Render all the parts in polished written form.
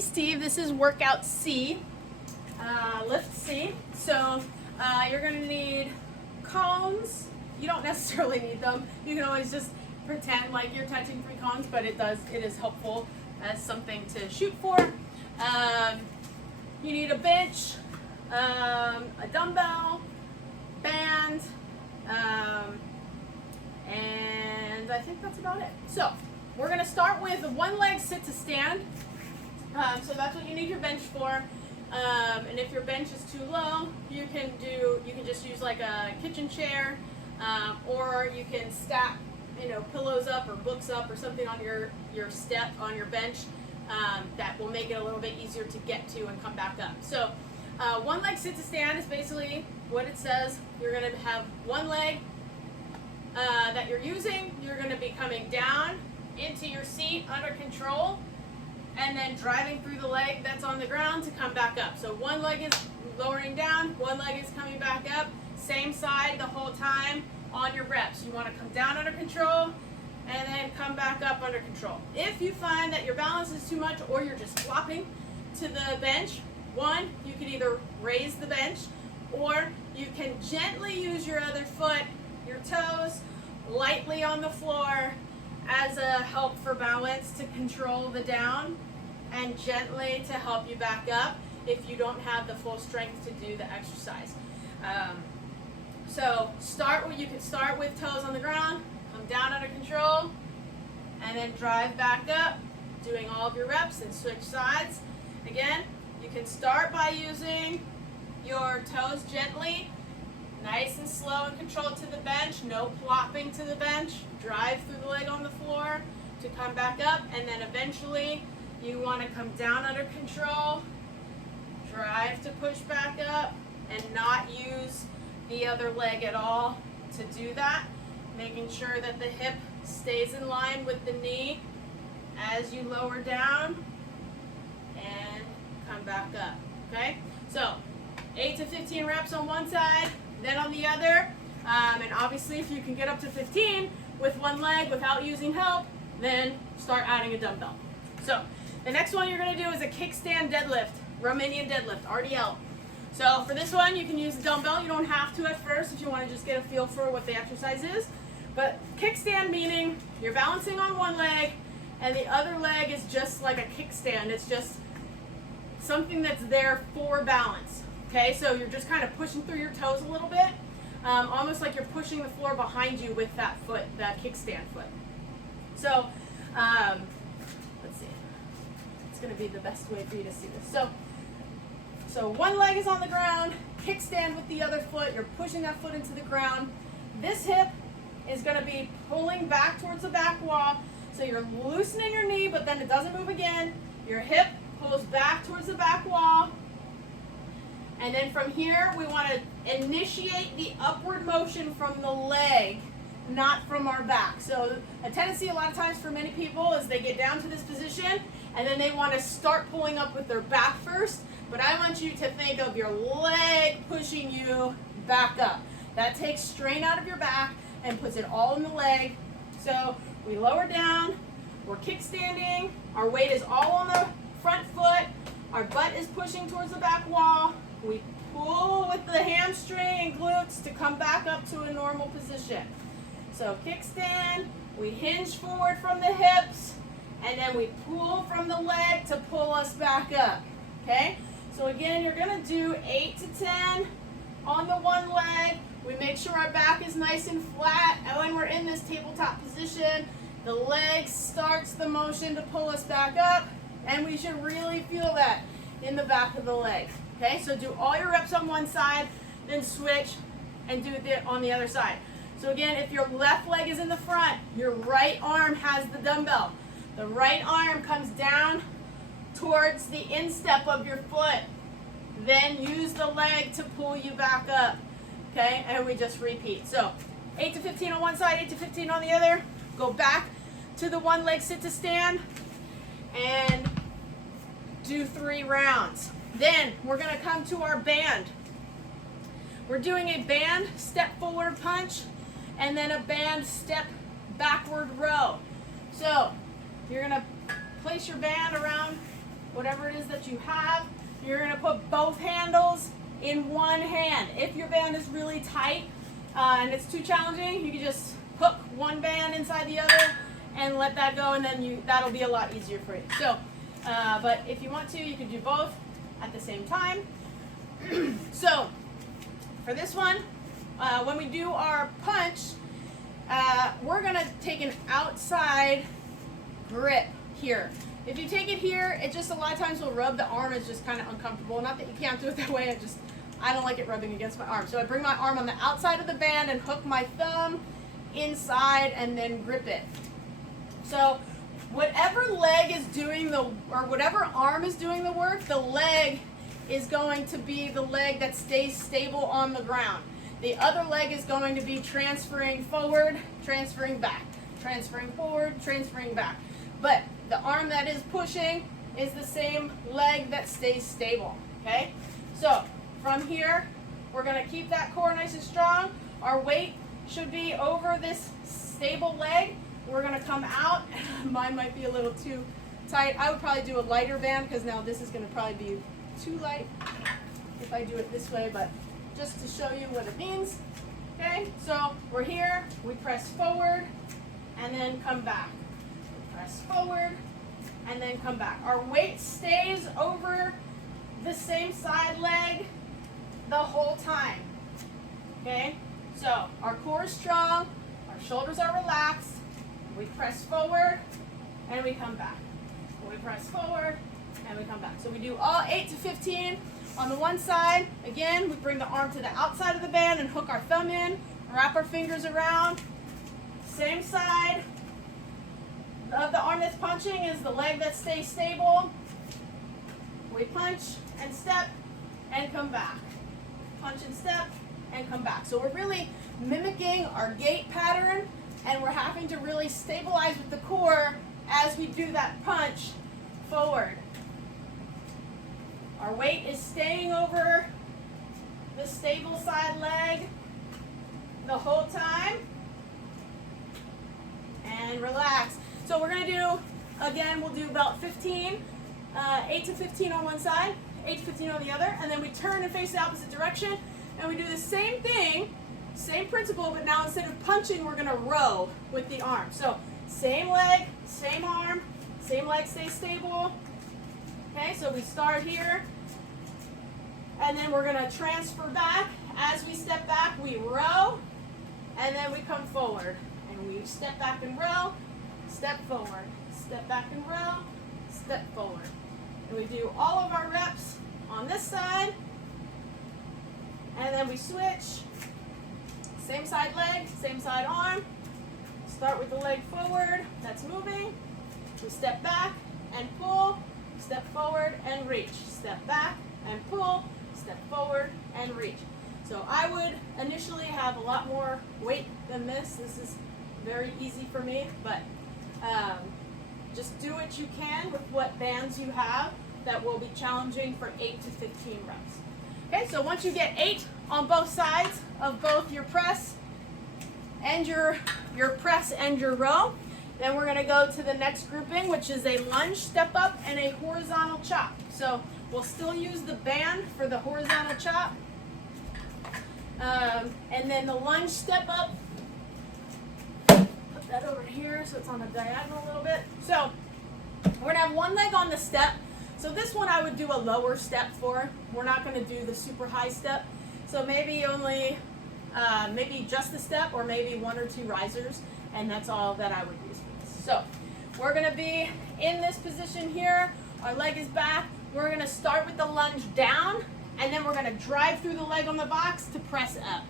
Steve, this is workout C, lift C. So you're going to need cones. You don't necessarily need them. You can always just pretend like you're touching 3 cones, but it is helpful as something to shoot for. You need a bench, a dumbbell, band, and I think that's about it. So we're going to start with a 1-leg sit to stand. So that's what you need your bench for. And if your bench is too low, you can just use like a kitchen chair, or you can stack, pillows up or books up or something on your step on your bench. That will make it a little bit easier to get to and come back up. So 1-leg sit to stand is basically what it says. You're going to have one leg that you're using. You're going to be coming down into your seat under control, and then driving through the leg that's on the ground to come back up. So one leg is lowering down, one leg is coming back up, same side the whole time on your reps. You want to come down under control and then come back up under control. If you find that your balance is too much or you're just flopping to the bench, you can either raise the bench, or you can gently use your other foot, your toes, lightly on the floor as a help for balance to control the down, and gently to help you back up if you don't have the full strength to do the exercise. So you can start with toes on the ground, come down under control, and then drive back up, doing all of your reps and switch sides. Again, you can start by using your toes gently, nice and slow and controlled to the bench, no plopping to the bench. Drive through the leg on the floor to come back up, and then eventually you want to come down under control, drive to push back up, and not use the other leg at all to do that. Making sure that the hip stays in line with the knee as you lower down and come back up. Okay? So 8 to 15 reps on one side, then on the other. And obviously if you can get up to 15 with one leg without using help, then start adding a dumbbell. So the next one you're going to do is a kickstand deadlift, Romanian deadlift, RDL. So for this one you can use a dumbbell. You don't have to at first if you want to just get a feel for what the exercise is. But kickstand meaning you're balancing on one leg and the other leg is just like a kickstand. It's just something that's there for balance. Okay, so you're just kind of pushing through your toes a little bit, almost like you're pushing the floor behind you with that foot, that kickstand foot. So let's see. It's going to be the best way for you to see this. So one leg is on the ground, kickstand with the other foot. You're pushing that foot into the ground. This hip is going to be pulling back towards the back wall. So you're loosening your knee, but then it doesn't move again. Your hip pulls back towards the back wall. And then from here, we want to initiate the upward motion from the leg, not from our back. So a tendency a lot of times for many people is they get down to this position and then they want to start pulling up with their back first. But I want you to think of your leg pushing you back up. That takes strain out of your back and puts it all in the leg. So we lower down, we're kickstanding, our weight is all on the front foot, our butt is pushing towards the back wall. We pull with the hamstring and glutes to come back up to a normal position. So kickstand, we hinge forward from the hips, and then we pull from the leg to pull us back up. Okay? So again, you're going to do 8 to 10 on the one leg. We make sure our back is nice and flat, and when we're in this tabletop position, the leg starts the motion to pull us back up, and we should really feel that in the back of the leg. Okay, so do all your reps on one side, then switch and do it on the other side. So again, if your left leg is in the front, your right arm has the dumbbell. The right arm comes down towards the instep of your foot. Then use the leg to pull you back up. Okay, and we just repeat. So 8 to 15 on one side, 8 to 15 on the other. Go back to the one leg sit to stand and do 3 rounds. Then we're going to come to our band. We're doing a band step forward punch and then a band step backward row. So you're going to place your band around whatever it is that you have. You're gonna put both handles in one hand. If your band is really tight and it's too challenging, you can just hook one band inside the other and let that go, and then that'll be a lot easier for you. So, but if you want to, you can do both at the same time. So, for this one, when we do our punch, we're gonna take an outside grip here. If you take it here, it just a lot of times will rub the arm. It's just kind of uncomfortable. Not that you can't do it that way, I don't like it rubbing against my arm. So I bring my arm on the outside of the band and hook my thumb inside and then grip it. So whatever leg is doing whatever arm is doing the work, the leg is going to be the leg that stays stable on the ground. The other leg is going to be transferring forward, transferring back, transferring forward, transferring back. But the arm that is pushing is the same leg that stays stable, okay? So from here, we're gonna keep that core nice and strong. Our weight should be over this stable leg. We're gonna come out. Mine might be a little too tight. I would probably do a lighter band because now this is gonna probably be too light if I do it this way, but just to show you what it means. Okay, so we're here, we press forward and then come back. Press forward and then come back. Our weight stays over the same side leg the whole time. Okay, so our core is strong, our shoulders are relaxed, we press forward and we come back. We press forward and we come back. So we do all 8 to 15 on the one side. Again, we bring the arm to the outside of the band and hook our thumb in, wrap our fingers around. Same side of the arm that's punching is the leg that stays stable. We punch and step and come back. Punch and step and come back. So we're really mimicking our gait pattern, and we're having to really stabilize with the core as we do that punch forward. Our weight is staying over the stable side leg the whole time. And relax. So we're going to do, again, we'll do about 15, 8 to 15 on one side, 8 to 15 on the other, and then we turn and face the opposite direction, and we do the same thing, same principle, but now instead of punching, we're going to row with the arm. So same leg, same arm, same leg stays stable. Okay, so we start here, and then we're going to transfer back. As we step back, we row, and then we come forward, and we step back and row, step forward, step back and row, step forward. And we do all of our reps on this side, and then we switch. Same side leg, same side arm. Start with the leg forward, that's moving. We step back and pull, step forward and reach. Step back and pull, step forward and reach. So I would initially have a lot more weight than this. This is very easy for me, but just do what you can with what bands you have that will be challenging for 8 to 15 reps. Okay, so once you get 8 on both sides of both your press and your press and your row, then we're going to go to the next grouping, which is a lunge step up and a horizontal chop. So we'll still use the band for the horizontal chop, and then the lunge step up. Put that over here so it's on the diagonal a little bit. So we're going to have one leg on the step. So this one I would do a lower step for. We're not going to do the super high step. So maybe only, maybe just the step, or maybe 1 or 2 risers, and that's all that I would use for this. So we're going to be in this position here. Our leg is back. We're going to start with the lunge down, and then we're going to drive through the leg on the box to press up.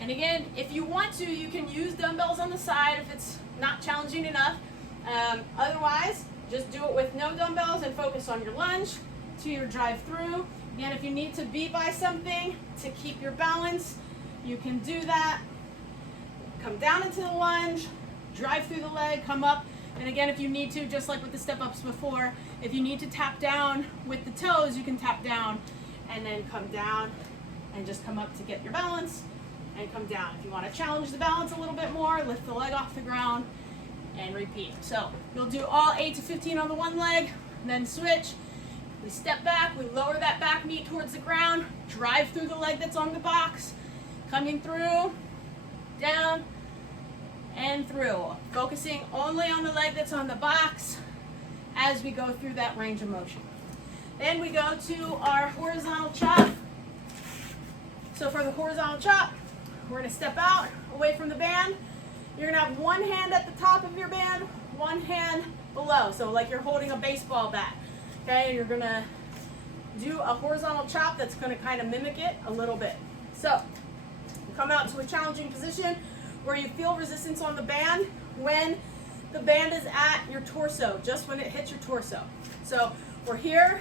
And again, if you want to, you can use dumbbells on the side if it's not challenging enough. Otherwise, just do it with no dumbbells and focus on your lunge to your drive through. Again, if you need to be by something to keep your balance, you can do that. Come down into the lunge, drive through the leg, come up. And again, if you need to, just like with the step-ups before, if you need to tap down with the toes, you can tap down and then come down and just come up to get your balance and come down. If you want to challenge the balance a little bit more, lift the leg off the ground and repeat. So you'll do all 8 to 15 on the one leg, then switch. We step back, we lower that back knee towards the ground, drive through the leg that's on the box, coming through, down, and through. Focusing only on the leg that's on the box as we go through that range of motion. Then we go to our horizontal chop. So for the horizontal chop, we're gonna step out, away from the band. You're gonna have one hand at the top of your band, one hand below. So like you're holding a baseball bat, okay? And you're gonna do a horizontal chop that's gonna kind of mimic it a little bit. So come out to a challenging position where you feel resistance on the band when the band is at your torso, just when it hits your torso. So we're here,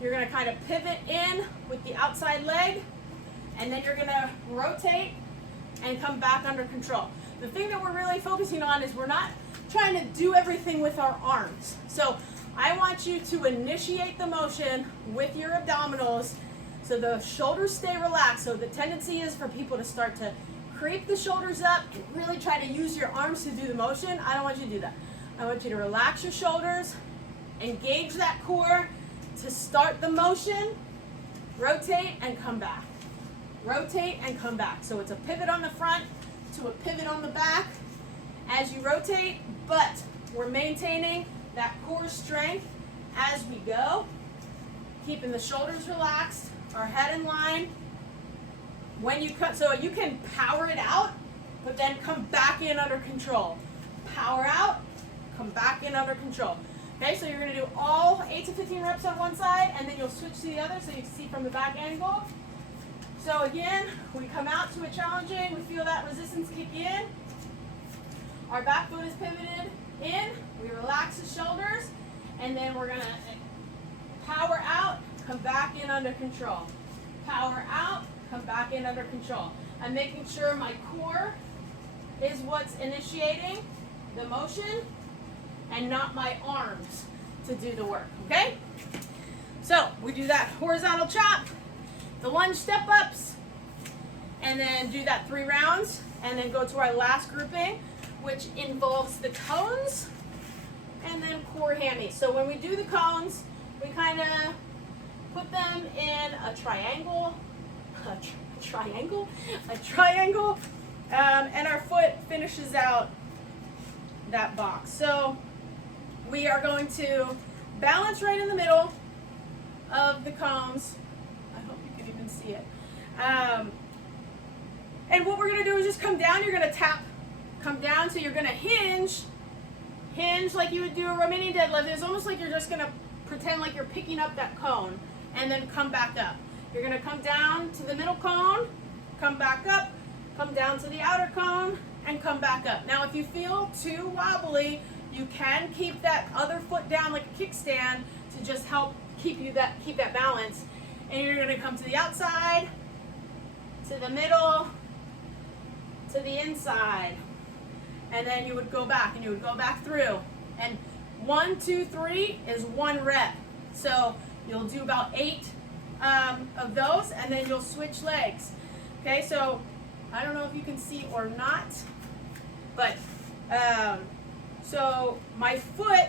you're gonna kind of pivot in with the outside leg, and then you're gonna rotate and come back under control. The thing that we're really focusing on is we're not trying to do everything with our arms. So I want you to initiate the motion with your abdominals so the shoulders stay relaxed. So the tendency is for people to start to creep the shoulders up and really try to use your arms to do the motion. I don't want you to do that. I want you to relax your shoulders, engage that core to start the motion, rotate and come back. Rotate and come back. So it's a pivot on the front to a pivot on the back as you rotate, but we're maintaining that core strength as we go, keeping the shoulders relaxed, our head in line. When you cut, so you can power it out, but then come back in under control. Power out, come back in under control. Okay, so you're gonna do all 8 to 15 reps on one side, and then you'll switch to the other so you can see from the back angle. So again, we come out to a challenging, we feel that resistance kick in. Our back foot is pivoted in, we relax the shoulders, and then we're gonna power out, come back in under control. Power out, come back in under control. I'm making sure my core is what's initiating the motion and not my arms to do the work, okay? So we do that horizontal chop, the lunge step ups, and then do that 3 rounds, and then go to our last grouping, which involves the cones and then core hammy. So when we do the cones, we kind of put them in a triangle, and our foot finishes out that box. So we are going to balance right in the middle of the cones. I hope you can even see it. And what we're going to do is just come down. You're going to tap, come down. So you're going to hinge like you would do a Romanian deadlift. It's almost like you're just going to pretend like you're picking up that cone and then come back up. You're going to come down to the middle cone, come back up, come down to the outer cone, and come back up. Now, if you feel too wobbly, you can keep that other foot down like a kickstand to just help keep that balance. And you're going to come to the outside, to the middle, to the inside, and then you would go back, and you would go back through. And 1, 2, 3 is 1 rep. So you'll do about 8 of those, and then you'll switch legs. Okay, so I don't know if you can see or not, but so my foot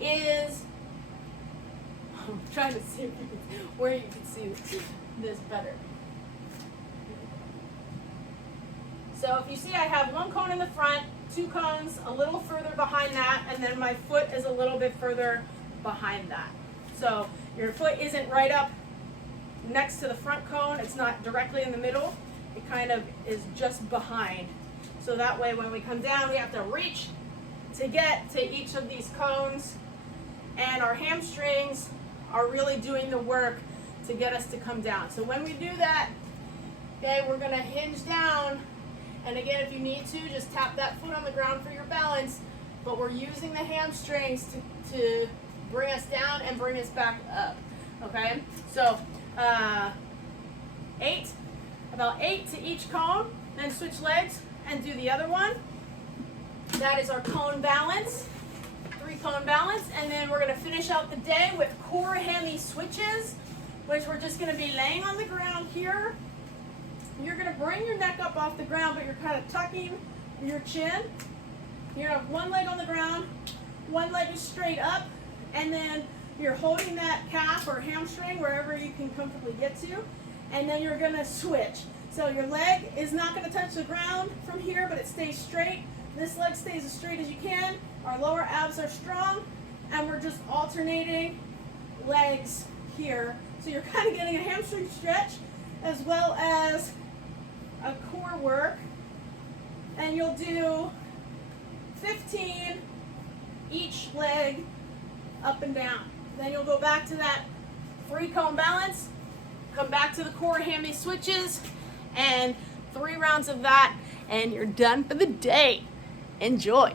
is, I'm trying to see if you can, where you can see this better. So if you see, I have 1 cone in the front, 2 cones a little further behind that, and then my foot is a little bit further behind that. So your foot isn't right up next to the front cone, it's not directly in the middle, it kind of is just behind. So that way when we come down, we have to reach to get to each of these cones, and our hamstrings are really doing the work to get us to come down. So when we do that, okay, we're gonna hinge down, and again, if you need to, just tap that foot on the ground for your balance, but we're using the hamstrings to bring us down and bring us back up, okay? So about 8 to each cone, then switch legs and do the other one. That is our cone balance, 3 cone balance, and then we're gonna finish out the day with core hammy switches, which we're just gonna be laying on the ground here. You're gonna bring your neck up off the ground, but you're kind of tucking your chin. You're gonna have 1 leg on the ground, 1 leg is straight up, and then You're holding that calf or hamstring wherever you can comfortably get to, and then you're gonna switch. So your leg is not gonna touch the ground from here, but it stays straight. This leg stays as straight as you can. Our lower abs are strong, and we're just alternating legs here. So you're kind of getting a hamstring stretch as well as a core work. And you'll do 15 each leg up and down. Then you'll go back to that free cone balance, come back to the core hammy switches, and 3 rounds of that, and you're done for the day. Enjoy.